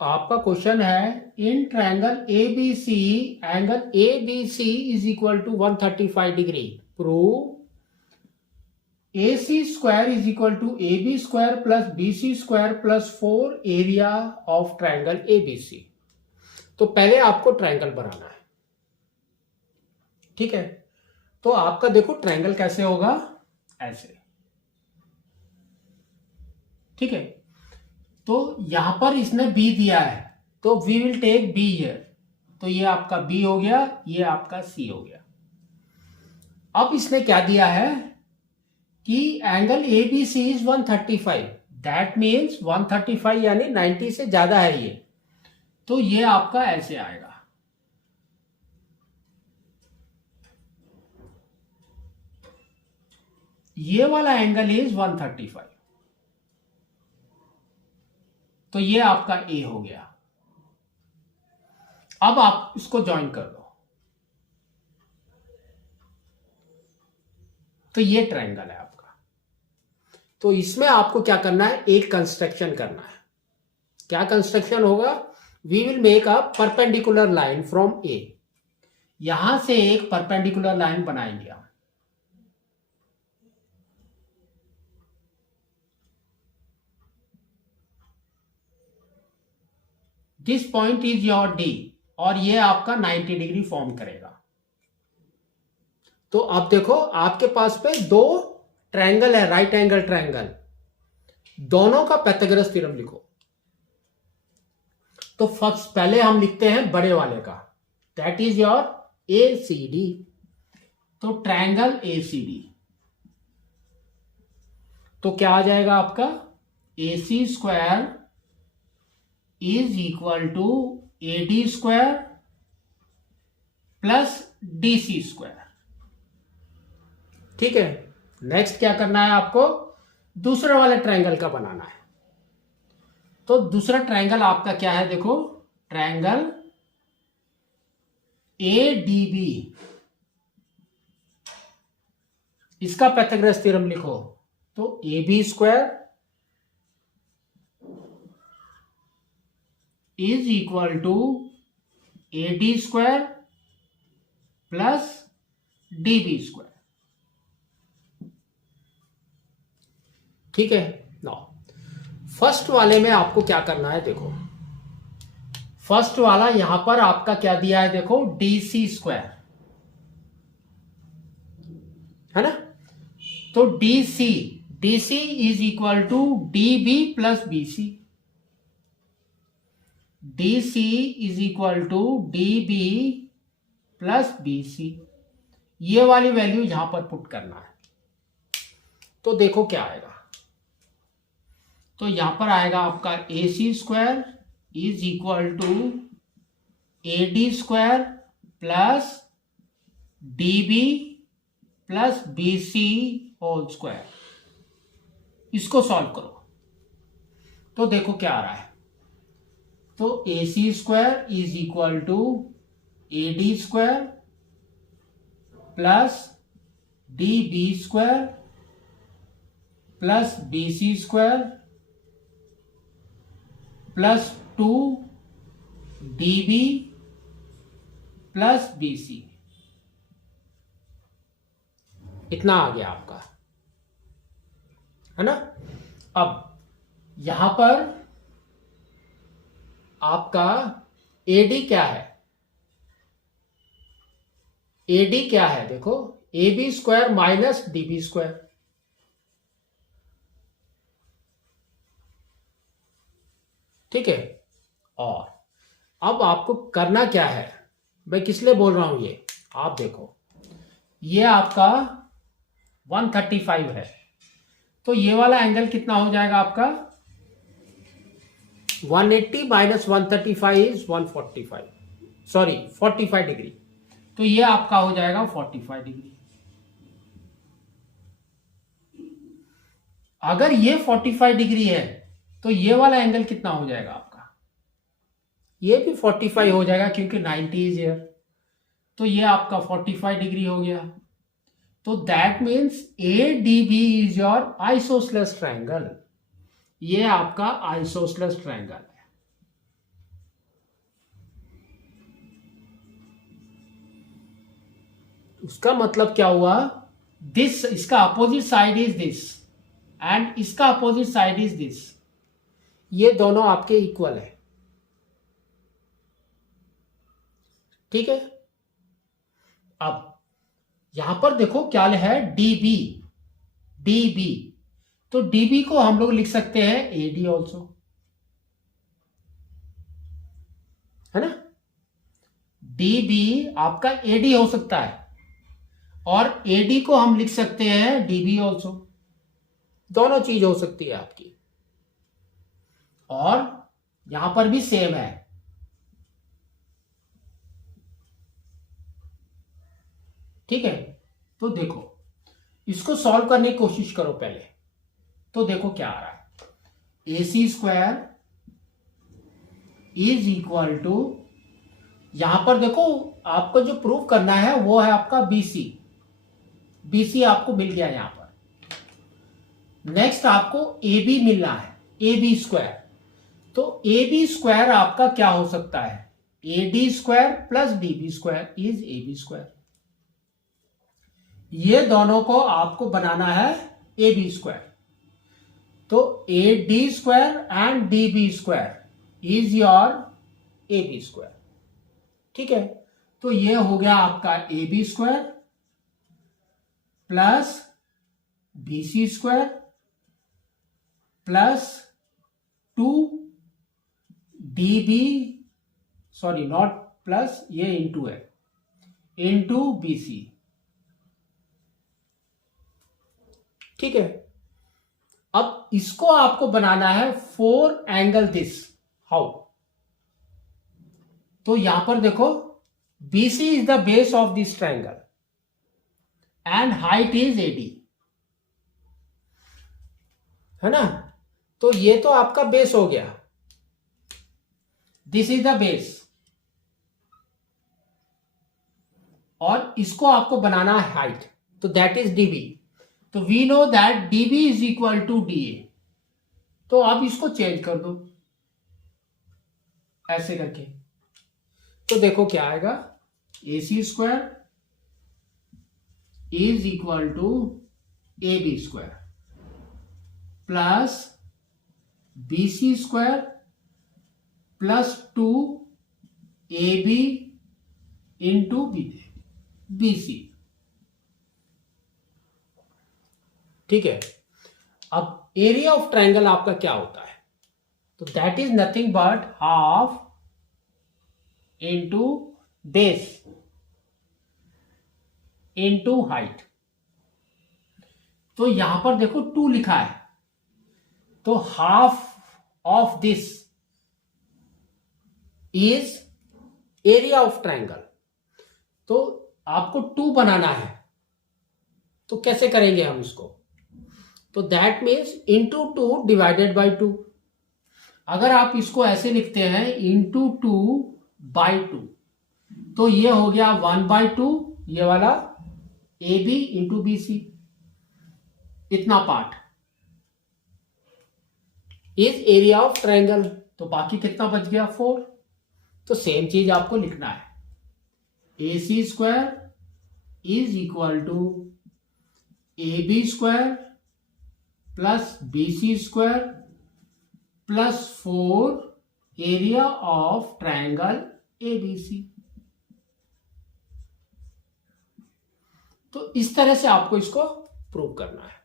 आपका क्वेश्चन है in triangle A B C angle A B C is equal to 135 degree prove A C square is equal to A B square plus B C square plus 4 area of triangle A B C. तो पहले आपको triangle बनाना है, ठीक है। तो आपका देखो triangle कैसे होगा, ऐसे, ठीक है। तो यहां पर इसने b दिया है तो we will take b here, तो ये आपका b हो गया, ये आपका c हो गया। अब इसने क्या दिया है कि angle A B C is 135, that means 135 यानी 90 से ज्यादा है ये, तो ये आपका ऐसे आएगा। ये वाला एंगल इज 135, तो ये आपका ए हो गया। अब आप इसको ज्वाइन कर दो, तो ये ट्रायंगल है आपका। तो इसमें आपको क्या करना है, एक कंस्ट्रक्शन करना है। क्या कंस्ट्रक्शन होगा, we will make a perpendicular line from A, यहां से एक परपेंडिकुलर लाइन बनाएंगे हम। This point is your D और ये आपका 90 डिग्री फॉर्म करेगा। तो अब देखो आपके पास पे दो ट्रायंगल है, राइट एंगल ट्रायंगल, दोनों का पाइथागोरस थ्योरम लिखो। तो फर्स्ट पहले हम लिखते हैं बड़े वाले का, that is your A C D. तो ट्रायंगल ए सी डी, तो क्या आ जाएगा आपका, A C square is equal to A D square plus D C square, ठीक है। नेक्स्ट क्या करना है आपको, दूसरे वाले ट्रायंगल का बनाना है। तो दूसरा ट्रायंगल आपका क्या है, देखो ट्रायंगल ए डी बी, इसका पाइथागोरस थ्योरम लिखो। तो A B square is equal to A D square plus D B square, ठीक है। नाउ फर्स्ट वाले में आपको क्या करना है, देखो फर्स्ट वाला यहां पर आपका क्या दिया है, देखो डी सी स्क्वायर है ना। तो D C is equal to D B plus B C, D C is equal to D B plus B C, ये वाली वैल्यू यहां पर पुट करना है। तो देखो क्या आएगा, तो यहां पर आएगा आपका A C square is equal to A D square plus D B plus B C whole square. इसको सॉल्व करो तो देखो क्या आ रहा है, तो A C square is equal to A D square plus D B square plus B C square plus 2 D B plus B C, इतना आ गया आपका, है ना। अब यहां पर आपका एडी क्या है, एडी क्या है, देखो A B square minus D B square, ठीक है। और अब आपको करना क्या है, मैं किस लिए बोल रहा हूं ये, आप देखो ये आपका 135 है, तो ये वाला एंगल कितना हो जाएगा आपका, 180 माइनस 135 इज 145, सॉरी 45 डिग्री, तो ये आपका हो जाएगा 45 डिग्री। अगर ये 45 डिग्री है तो ये वाला एंगल कितना हो जाएगा आपका, ये भी 45 हो जाएगा क्योंकि 90 इज हियर, तो ये आपका 45 डिग्री हो गया। तो that means A D B is your isosceles triangle, ये आपका आइसोसेलेस ट्रायंगल है। उसका मतलब क्या हुआ, दिस, इसका opposite side is this and इसका अपोजिट साइड इज दिस, ये दोनों आपके इक्वल है। ठीक है, अब यहां पर देखो क्या है, डीबी, डीबी, तो डीबी को हम लोग लिख सकते हैं एडी ऑल्सो, है ना। डीबी आपका एडी हो सकता है और एडी को हम लिख सकते हैं डीबी ऑल्सो, दोनों चीज हो सकती है आपकी। और यहां पर भी सेम है, ठीक है। तो देखो इसको सॉल्व करने की कोशिश करो पहले, तो देखो क्या आ रहा है, AC square is equal to, यहां पर देखो आपको जो प्रूव करना है वो है आपका BC, BC आपको मिल गया यहां पर। नेक्स्ट आपको AB मिलना है, AB स्क्वायर, तो AB स्क्वायर आपका क्या हो सकता है, AD square plus DB square is AB square, ये दोनों को आपको बनाना है AB स्क्वायर, तो AD square and DB square is your AB square, ठीक है। तो ये हो गया आपका AB square plus BC square plus 2DB, sorry not plus, ये इंटू है, इंटू BC, ठीक है। अब इसको आपको बनाना है 4 एंगल दिस, हाउ, तो यहां पर देखो BC is the base of this triangle and height is AD, है ना। तो ये तो आपका बेस हो गया, दिस इज द बेस, और इसको आपको बनाना है हाइट, तो दैट इज DB, तो we know that DB is equal to DA, तो आप इसको चेंज कर दो ऐसे करके, तो देखो क्या आएगा, AC square is equal to AB square plus BC square plus 2AB into BC, ठीक है। अब एरिया ऑफ ट्रायंगल आपका क्या होता है, तो that is nothing but half into base into height, तो यहां पर देखो 2 लिखा है, तो half of this is area of triangle, तो आपको 2 बनाना है, तो कैसे करेंगे हम इसको, तो that means into 2 divided by 2, अगर आप इसको ऐसे लिखते हैं इंटू 2 बाई 2, तो ये हो गया 1/2, ये वाला AB इंटू BC, इतना part is area of triangle, तो बाकी कितना बच गया 4, तो सेम चीज आपको लिखना है, AC square is equal to AB square plus BC square plus 4 area of triangle ABC, तो इस तरह से आपको इसको प्रूव करना है।